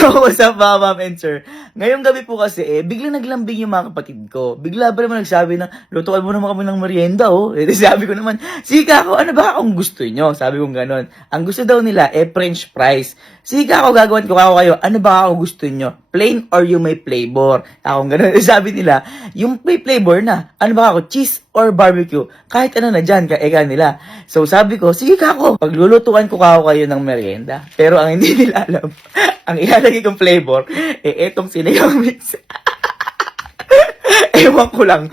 So, what's up mga ma'am and sir? Ngayong gabi po kasi biglang naglambing yung mga kapatid ko. Bigla ba naman nagsabi na, lutuan mo naman kami ng merienda oh. Sabi ko naman, Sika ako, ano ba akong gusto nyo? Sabi ko ganon. Ang gusto daw nila french fries. Sika ako, gagawin ko ako kayo, ano ba ako gusto nyo? Plain or yung may flavor? Akong ganon. Sabi nila, yung may flavor na, ano ba ako, cheese or barbecue? Kahit ano na dyan, kaeka nila. So sabi ko, sige kako, paglulutuan ko ako kayo ng merienda. Pero ang hindi nila alam, ang ilalagay kong flavor, etong sinigang mix. Ewan ko lang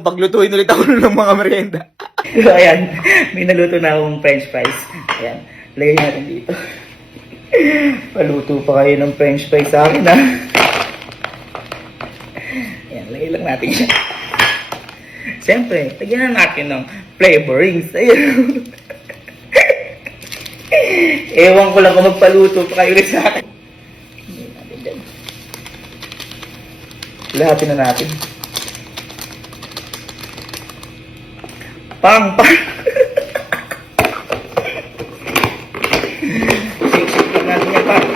kung paglutuin ulit ako ng mga merienda. So ayan, may naluto na akong french fries. Ayan, lagay natin dito. Paluto pa kayo ng french fries sa akin ha. Ayan, lagay lang natin siya. Siyempre, lagyan na natin ng flavorings. Ayan. Ewan ko lang kung magpaluto pa kayo rin sa akin. Lagyan natin dyan. Lahatin na natin. Pang! Siksik lang natin yan, pang.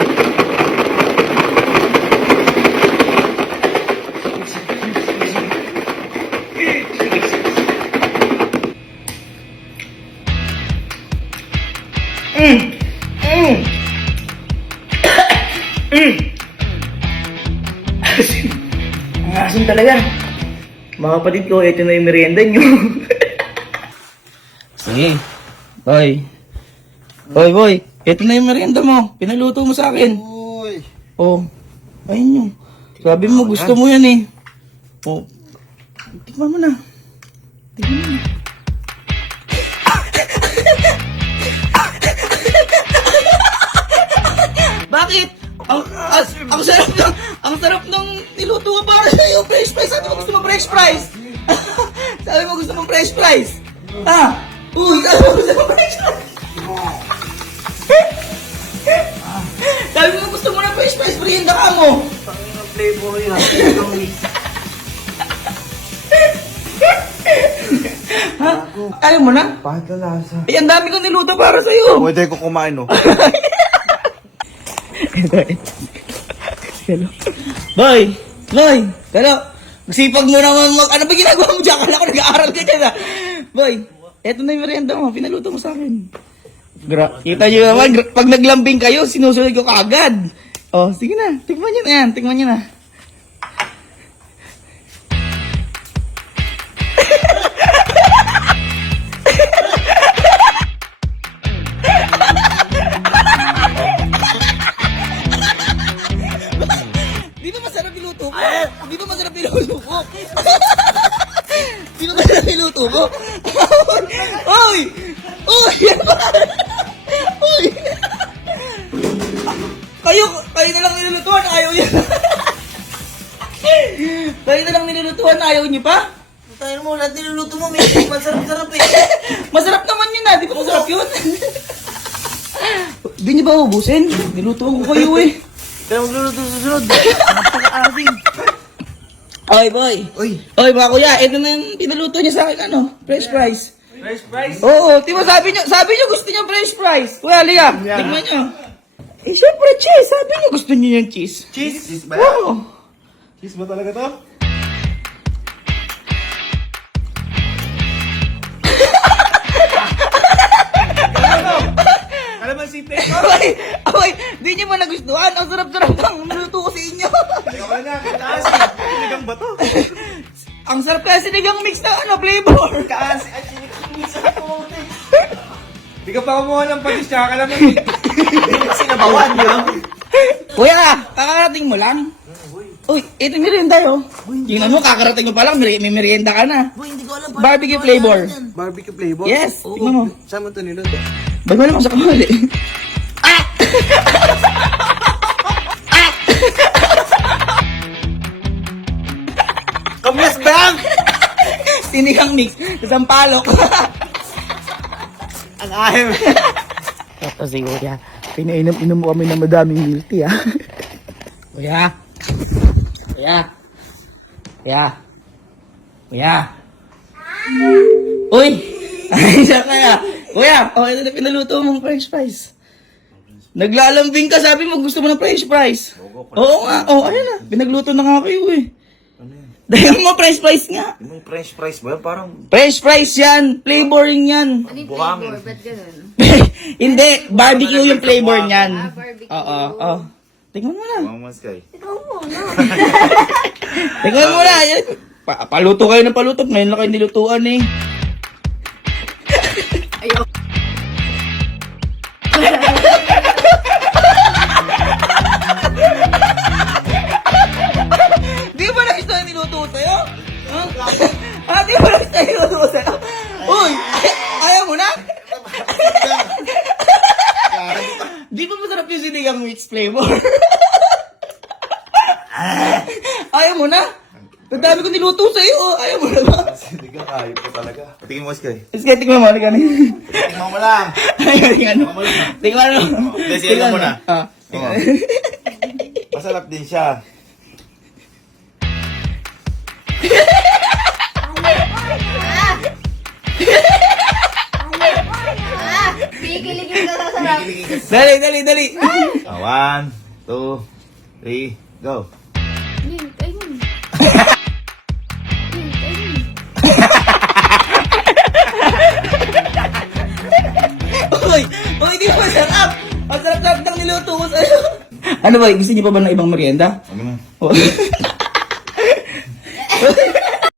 Ang asin talaga. Mga kapatid ko, ito na yung merienda nyo. Sige. Boy. Boy. Ito na yung merienda mo. Pinaluto mo sa akin. Uy. Oh. Ayun yun. Sabi mo, gusto mo yan eh. Oh. Tikman mo na. Tikman mo na. Bakit? Ang sarap ng niluto ko para sa iyo, fresh fries. Sabi mo gusto mo fresh fries. Sabi mo gusto mo fresh fries. Ha? Uy, sabi mo gusto mo fresh fries. Sabi mo gusto mo ng fresh fries, merienda ka mo. Tangin ng flavor yan. Ha? Ayaw mo na? Pahit na lasa. Ay, ang dami kong niluto para sa iyo. Pwede ko kumain, no? Hello. Boy! Hello! Magsipag mo naman ano ba ginagawa mo dyan? Kala ko nag-aaral ka dyan, ha? Boy, eto na yung merienda mo. Pinaluto mo sa akin. Kita nyo naman, pag naglambing kayo, sinusunod ko kaagad. Oh, sige na. Tikman nyo na yan. Tikman nyo na. Di ba masarap niluto ko? Di ba masarap niluto ko? Di ba masarap niluto ko? Oy! Oy! Oy! Kayo na lang nilulutuan, ayaw niyo. Kayo na lang nilulutuan, ayaw niyo pa? Tayo mo, lahat niluluto mo, may masarap-sarap eh. Masarap naman yun, di ba masarap yun? Di niyo ba ubusin? Nilutuan ko kayo eh. Kaya magluluto sa sunod. Napaka-asin. Oy, boy. Uy. Oy, mga kuya, ito na yung pinaluto niya sa akin, fresh fries. Fresh fries? Oo, di ba sabi niyo gusto niyo fresh fries. Kuya, liga, tingnan niyo. Eh, syempre cheese. Sabi niyo gusto niyo yung cheese. Cheese? Cheese ba? Oo. Cheese ba talaga to? Kalamansi plate ko? Oy, di niyo ba nagustuhan? Ang sarap-sarap ng niluto ko sa inyo. Ikaw na, kaasin. Sinigang ba to? Ang sarap kasi sinigang mix na flavor. Kaasin. Ay, sinigang mix ako. Di ka pa kumuha ng patis tsaka kalamansi. Sinabawan, di ba? Kuya, kakarating mo lang. Uy, ito yung merienda yun. Tingnan mo, kakarating mo pa lang, may merienda ka na. Boy, hindi ko alam. Barbecue flavor. Barbecue flavor? Yes, tingnan mo. Saan mo ito niluto? Ba't mo naman sa kamali? Ah! Kamulas bang! Sinigang mix, sampalok. Ang ahim. Ito si Kuya, pinainom-inom mo kami ng madaming milk tea, ha? Kuya. Uy! Ay, siya kaya. Kuya, ito na pinaluto mong french fries. Naglalambing ka, sabi mo gusto mo ng french fries. Oo nga, ayun na. Pinagluto na nga kayo eh. Ano yan? Dahil mo french fries nga. Yung french fries ba yan? Parang French fries yan, flavoring yan. Ano yung Buhangin. flavor? Ba't ganun? Hindi, barbecue yung flavor niyan. Ah, barbecue. Oo. Tingnan mo na. Mama Sky. Ikaw muna. Tingnan mo na. Yan. Paluto kayo ng paluto. Ngayon lang kayo nilutuan eh. Ayaw. Di ba na gusto yung niluto sa'yo? Di ba na gusto yung niluto sa'yo? Uy! Ayaw mo na? Di ba masarap yung sinigang mix flavor? Ayaw mo na? Ang dami ko niluto sa'yo. Ayaw mo na ba? Hindi ka kayo po talaga. Patingin mo Sky. Sige, tingnan mo. Tingnan mo. Tingnan mo lang. Tingnan mo. Tingnan mo. Tingnan mo na. Ah. Oo. Masarap din siya. Kikiligin ka sa sarap. Dali. 1, 2, 3, go. Ayun, ayun. Uy, di ba masarap? Ang sarap-sarap ng niluto ko sa'yo. Ano ba, gusto niyo pa ba ng ibang merienda? Ano na? Oh.